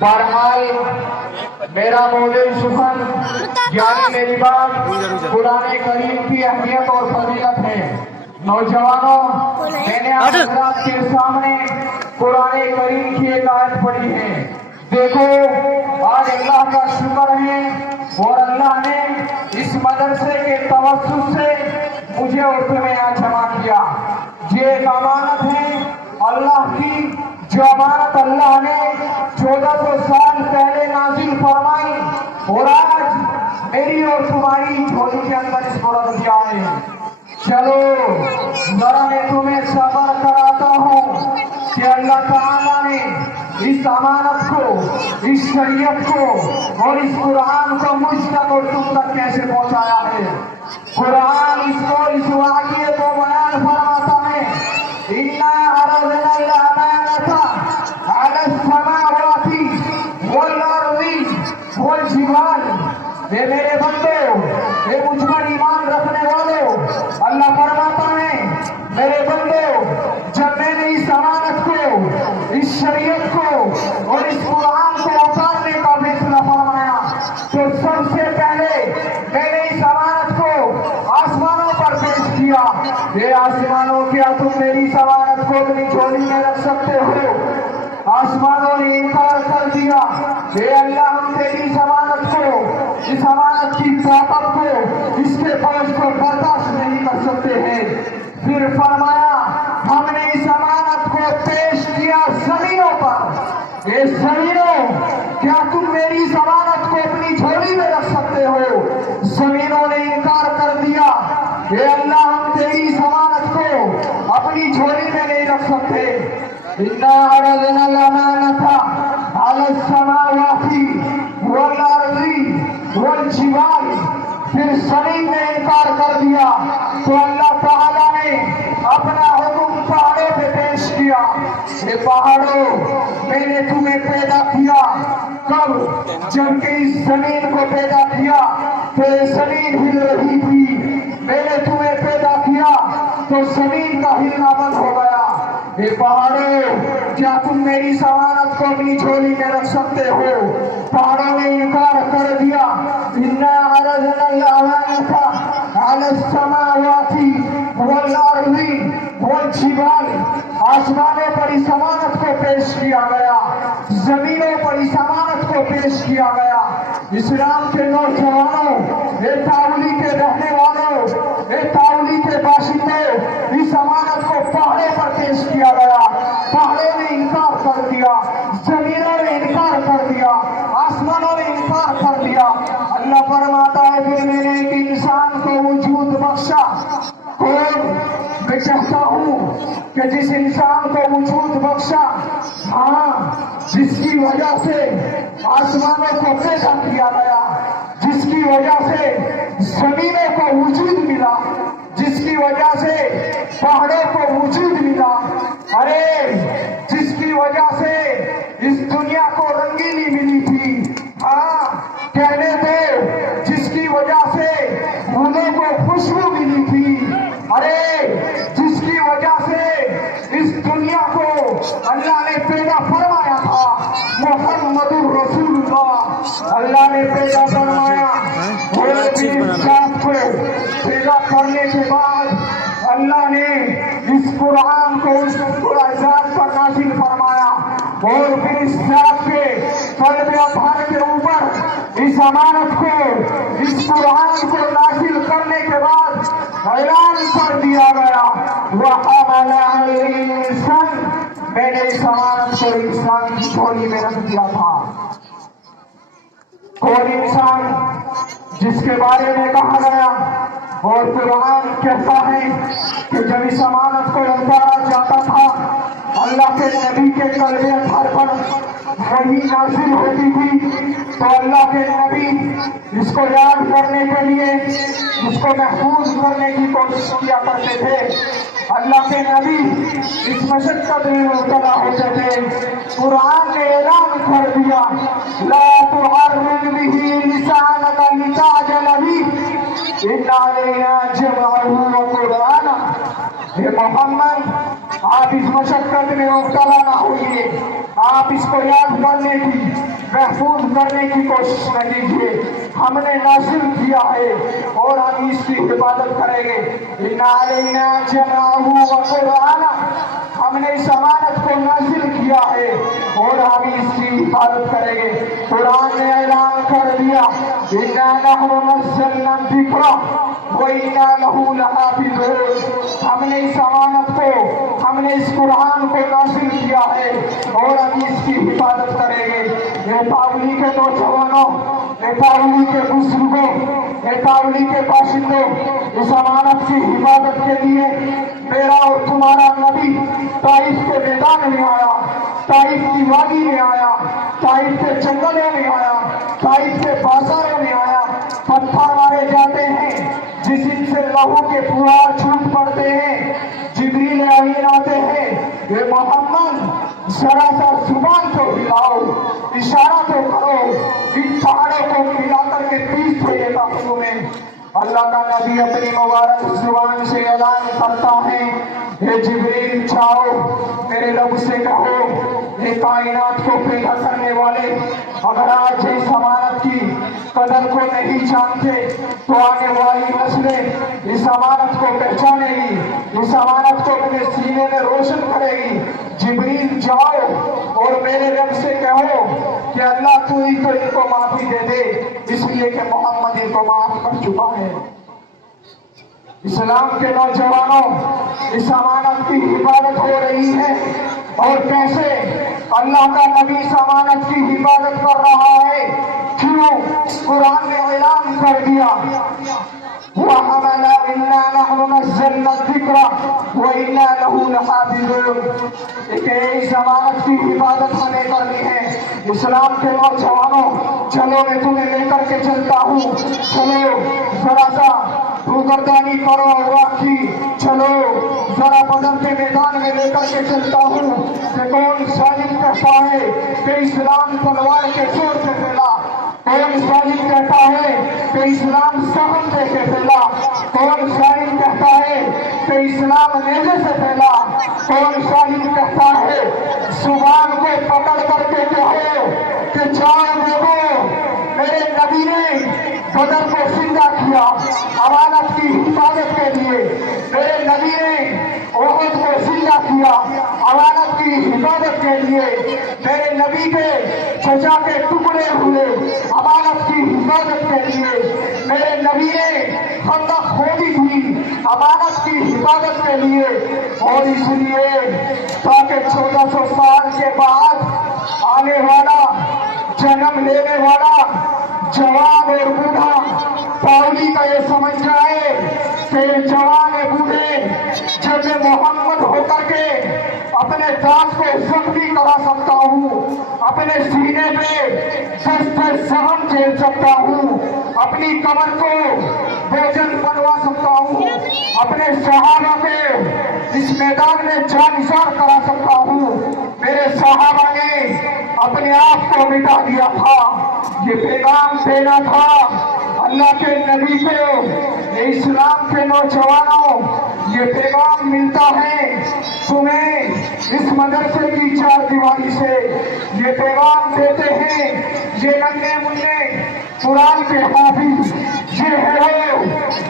بہرحال میرا موضوع سخن یعنی میری بات قرآن کریم کی اہمیت اور فضیلت ہے۔ نوجوانوں، میں نے آپ حضرات کے سامنے قرآن کریم کی ایک آیت پڑھی ہے۔ دیکھو، آج اللہ کا شکر ہے اور اللہ نے اس مدرسے کے توسط سے مجھے اور تمہیں یہاں جمع کیا۔ یہ ایک امانت ہے اللہ کی، جو امانت اللہ نے 1400 سال پہلے نازل فرمائی اور آج میری اور تمہاری جھولی کے اندر اس کو رکھ دیا ہے۔ چلو ذرا میں تمہیں صبر کراتا ہوں کہ اللہ تعالیٰ نے اس امانت کو، اس شریعت کو اور اس قرآن کو مجھ تک اور تم تک کیسے پہنچایا ہے۔ قرآن اس واقعے کو بیان فرماتا ہے، إِنَّا عَرَضْنَا الْأَمَانَةَ عَلَى السَّمَاوَاتِ وَالْأَرْضِ وَالْجِبَالِ۔ اے میرے بندو، اے مجھ پر ایمان رکھنے والوں، اللہ فرماتا ہے میرے بندو، جب میں نے اس امانت کو، اس شریعت کو اور اس قرآن کو اتارنے کا فیصلہ فرمایا تو سب سے پہلے میں نے اس امانت کو آسمانوں پر پیش کیا۔ اے آسمانوں، کیا تم میری اس امانت کو اپنی جھولی میں رکھ سکتے ہو؟ آسمانوں نے انکار کر دیا۔ اے اللہ، ہم تیری اس امانت کو، اس امانت کی طاقت کو، اس کے بوجھ کو برداشت نہیں کر سکتے ہیں۔ پھر فرمایا ہم نے اس امانت کو پیش کیا زمینوں پر۔ اے زمینوں، کیا تم میری اس امانت کو اپنی جھولی میں رکھ سکتے ہو؟ زمینوں نے انکار کر دیا۔ اے اللہ، ہم تیری اس امانت کو اپنی جھولی میں نہیں رکھ سکتے۔ إِنَّا عَرَضْنَا الْأَمَانَةَ عَلَى السَّمَاوَاتِ وَالْأَرْضِ وَالْجِبَالِ۔ پھر زمین نے انکار کر دیا تو اللہ تعالیٰ نے اپنا حکم پہاڑوں پہ پیش کیا۔ اے پہاڑوں، میں نے تمہیں پیدا کیا کب؟ جبکہ اس زمین کو پیدا کیا تو یہ زمین ہل رہی تھی۔ میں نے تمہیں پیدا کیا تو زمین کا ہلنا بند ہو گیا۔ اے پہاڑوں، کیا تم میری امانت کو اپنی جھولی میں رکھ سکتے ہو؟ پہاڑوں نے انکار کر دیا۔ إِنَّا عَرَضْنَا الْأَمَانَةَ عَلَى السَّمَاوَاتِ وَالْأَرْضِ وَالْجِبَالِ۔ آسمانوں پر اس امانت کو پیش کیا گیا، زمینوں پر اس امانت کو پیش کیا گیا۔ اسلام کے نوجوانوں، اے تاولی کے رہنے والوں، اے تاولی کے باشندوں، اس امانت کو پہاڑوں پر پیش کیا گیا۔ پہاڑوں نے انکار کر دیا، زمینوں نے انکار کر دیا، آسمانوں نے انکار کر دیا۔ اللہ فرماتا ہے پھر میں نے ایک انسان کو وجود بخشا۔ کون؟ میں چاہتا ہوں کہ جس انسان کو وجود بخشا، ہاں، جس کی وجہ سے آسمانوں کو پیدا کیا گیا، جس کی وجہ سے زمینوں کو وجود ملا، جس کی وجہ سے پہاڑوں کو وجود ملا، ارے جس کی وجہ سے اس دنیا کو رنگینی ملی تھی، ہاں کہنے دو جس کی وجہ سے پھولوں کو خوشبو ملی تھی، ارے جس کی وجہ سے اس دنیا کو اللہ نے پیدا فرمایا تھا، محمد الرسول اللہ، اللہ نے پیدا فرمایا۔ اور اس ذات کو پیدا کرنے کے بعد اللہ نے اس قرآن کو اس ذات پر نازل فرمایا اور پھر اس ذات کے قلب اطہر کے اوپر اس امانت کو، اس قرآن کو نازل کرنے کے بعد اعلان کر دیا گیا، وَحَمَلَهَا الْإِنسَانُ، میں نے اس امانت کو انسان کی جھولی میں رکھ دیا تھا۔ کون انسان؟ جس کے بارے میں کہا گیا اور قرآن کہتا ہے کہ جب اس امانت کو اتارا جاتا تھا، اللہ کے نبی کے قلب اطہر پر وحی نازل ہوتی تھی تو اللہ کے نبی اس کو یاد کرنے کے لیے، اس کو محفوظ کرنے کی کوشش کیا کرتے تھے۔ اللہ کے نبی اس مشقت میں مبتلا ہوتے تھے۔ قرآن نے اعلان کر دیا، لا تحرک به لسانک لتعجل به ان علینا جمعہ وقرآنہ۔ اے محمد، آپ اس مشقت میں مبتلا نہ ہوئیے، آپ اس کو یاد کرنے کی، محفوظ کرنے کی کوشش نہ کیجیے۔ ہم نے نازل کیا ہے اور ہم اس کی حفاظت کریں گے۔ اِنَّ عَلَيْنَا جَمْعَهُ وَقُرْآنَهُ، ہم نے اس امانت کو نازل کیا ہے اور ہم اس کی حفاظت کریں گے۔ قرآن نے اعلان کر دیا اِنَّا نَحْنُ نَزَّلْنَا الذِّکْرَ وَإِنَّا لَهُ لَحَافِظُونَ، ہم نے اس امانت کو، ہم نے اس قرآن کو نازل کیا ہے اور ہم اس کی حفاظت کریں گے۔ اے پاولی کے نوجوانوں، اے پاولی کے بزرگوں، اے پاولی کے باشندوں، اس امانت کی حفاظت کے لیے میرا اور تمہارا نبی طائف کے میدان میں آیا، طائف کی وادی میں آیا، طائف کے جنگلوں میں آیا، طائف کے بازاروں میں آیا۔ پتھر مارے جاتے ہیں، جسم سے لہو کے پھوار چھوٹ پڑتے ہیں۔ جبریل امین آتے ہیں، اے محمد ذرا سا زبان کو ہلاؤ، اشارہ تو کرو، ان پہاڑوں کو ملا کر کے پیس دو یہ کافروں میں۔ اللہ کا نبی اپنی مبارک زبان سے اعلان کرتا ہے، اے جبریل جاؤ، میرے رب سے کہو، اے کائنات کو پیدا کرنے والے، اگر آج اس امانت کی قدر کو نہیں جانتے تو آنے والی نسلیں اس امانت کو پہچانے گی، اس امانت کو اپنے سینے میں روشن کرے گی۔ جبریل جاؤ اور میرے رب سے کہو کہ اللہ تو ہی تو ان کو معافی دے دے، اس لیے کہ محمد ان کو معاف کر چکا ہے۔ اسلام کے نوجوانوں، اس امانت کی حفاظت ہو رہی ہے، اور کیسے اللہ کا نبی اس امانت کی حفاظت کر رہا ہے؟ کیوں؟ قرآن نے اعلان کر دیا وَحَمَلَ إِنَّا نَحْنُ نَزَّلْنَا الذِّکْرَ وَإِنَّا لَهُ لَحَافِظُونَ، کہ اس امانت کی حفاظت ہمیں کرنی ہے۔ اسلام کے نوجوانوں، چلو میں تمہیں لے کر کے چلتا ہوں، چلو ذرا سا روگردانی کرو واقعی، چلو ذرا بدر کے میدان میں لے کر کے چلتا ہوں کہ کون ظالم کہتا ہے کہ اسلام تلوار کے زور سے پھیلا، کون ظالم کہتا ہے کہ اسلام سخن دے کے پھیلا، کون ظالم کہتا ہے کہ اسلام نیزے سے پھیلا، کون ظالم کہتا ہے زبان کو پکڑ کر کے کہو کہ جان دے دو۔ میرے نبی نے بدر کو زندہ کیا امانت کی حفاظت کے لیے، میرے نبی نے احد کو زندہ کیا امانت کی حفاظت کے لیے، میرے نبی کے چچا کے ٹکڑے ہوئے امانت کی حفاظت کے لیے، میرے نبی نے خندق کھودی تھی امانت کی حفاظت کے لیے، اور اس لیے تاکہ 1400 سال کے بعد آنے والا، جنم لینے والا جوان اور بوڑھا پاولی کا یہ سمجھ جائے کہ جوان بوڑھے جب میں محمد ہو کر کے اپنے دانت کو زخمی کرا سکتا ہوں، اپنے سینے پہ 10 زخم جھیل سکتا ہوں، اپنی کمر کو بوجھل بنوا سکتا ہوں، اپنے صحابہ کو اس میدان میں جانثار کرا سکتا ہوں، میرے صحابہ نے اپنے آپ کو مٹا دیا تھا، یہ پیغام دینا تھا اللہ کے نبی کو۔ اسلام کے نوجوانوں، یہ پیغام ملتا ہے تمہیں اس مدرسے کی چار دیواری سے، یہ پیغام دیتے ہیں یہ ننھے منھے قرآن کے حافظ، یہ ہے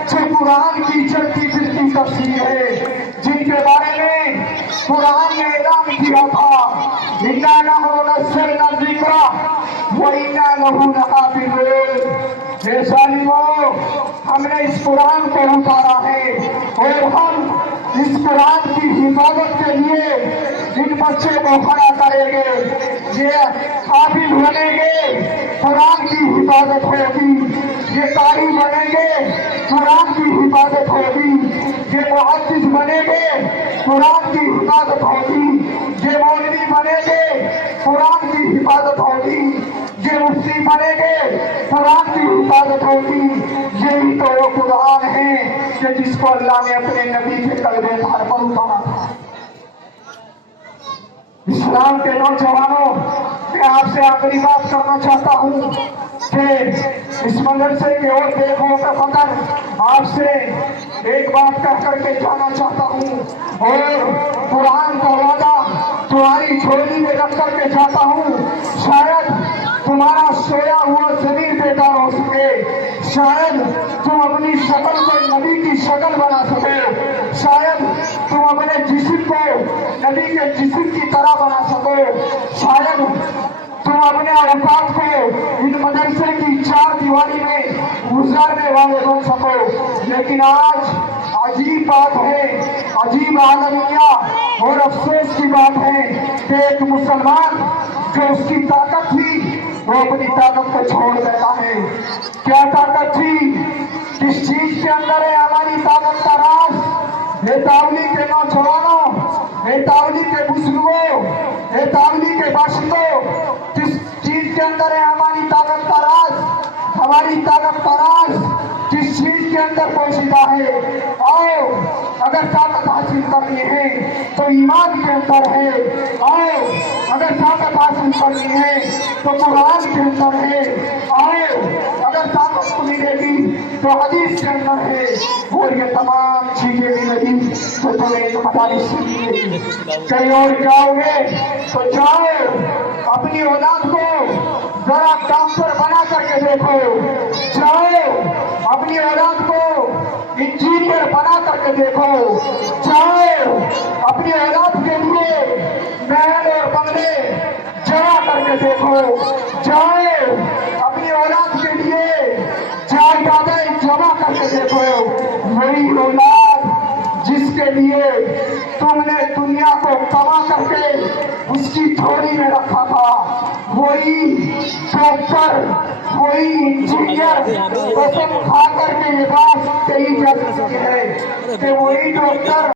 جو قرآن کی چلتی پھرتی تفسیر ہے، جن کے بارے میں قرآن نے اعلان کیا تھا اِنَّا نَحْنُ نَزَّلْنَا الذِّکْرَ وَإِنَّا لَهُ لَحَافِظُونَ۔ اے ظالموں، ہم نے اس قرآن کو اتارا ہے اور ہم اس قرآن کی حفاظت کے لیے ان بچے کو کھڑا کریں گے، یہ قابل بنیں گے قرآن کی حفاظت ہوگی، یہ قاری بنیں گے قرآن کی حفاظت ہوگی، یہ محدث بنیں گے قرآن کی حفاظت ہوگی، یہ مولوی بنیں گے قرآن کی حفاظت ہوگی، یہ مفتی بنیں گے قرآن کی حفاظت ہوگی۔ یہی تو وہ قرآن ہے کہ جس کو اللہ نے اپنے نبی کے کلبے دھار پر اتارا تھا۔ اسلام کے نوجوانوں، میں آپ سے آخری بات کرنا چاہتا ہوں کہ اس مدرسے کے اور بے خوف فخر آپ سے ایک بات کہہ کر کے جانا چاہتا ہوں۔ اور قرآن کا وعدہ تمہاری جھولی میں رکھ کر کے جاتا ہوں، شاید تمہارا سویا ہوا ضمیر بیدار ہو سکے، شاید تم اپنی شکل کو نبی کی شکل بنا سکے، شاید تم اپنے جسم کو نبی کے جسم کی طرح بنا سکو، شاید تم اپنے اوقات کو ان مدرسے کی چار دیواری میں گزارنے والے بن سکو۔ لیکن آج عجیب بات ہے، عجیب عالمیہ اور افسوس کی بات ہے کہ ایک مسلمان جو اس کی طاقت تھی وہ اپنی طاقت کو چھوڑ دیتا ہے۔ کیا طاقت تھی؟ کس چیز کے اندر ہے ہماری طاقت کا راز؟ اے تاولی کے نوجوانوں، اے تاولی کے بزرگوں، اے تاولی کے باشندوں، کس چیز کے اندر ہے ہماری طاقت کا راز؟ ہماری طاقت کا راز کس چیز کے اندر پوشیدہ ہے؟ آؤ، اگر طاقت حاصل کرنی ہے تو ایمان کے اندر ہے، آؤ اگر طاقت حاصل کرنی ہے تو قرآن کے اندر ہے، آؤ اگر طاقت کو ملے گی تو حدیث کے اندر ہے، اور یہ تمام چیزیں ملے گی تو تمہیں مدارس سے ملے گی۔ کہیں اور جاؤ گے تو جاؤ، اپنی اولاد کو ذرا ڈاکٹر بنا کر کے دیکھو، جاؤ اپنی اولاد کو انجینئر بنا کر کے دیکھو، جاؤ اپنی اولاد کے لیے محل اور بنگلے جمع کر کے دیکھو، جاؤ اپنی اولاد کے لیے جائیدادیں جمع کر کے دیکھو۔ وہی اولاد جس کے لیے تم نے دنیا کو تباہ کر کے اس کی جھولی میں رکھا تھا، وہی ڈاکٹر، وہی انجینئر قسم کھا کر کے یہ بات کہی جا سکتی ہے کہ وہی ڈاکٹر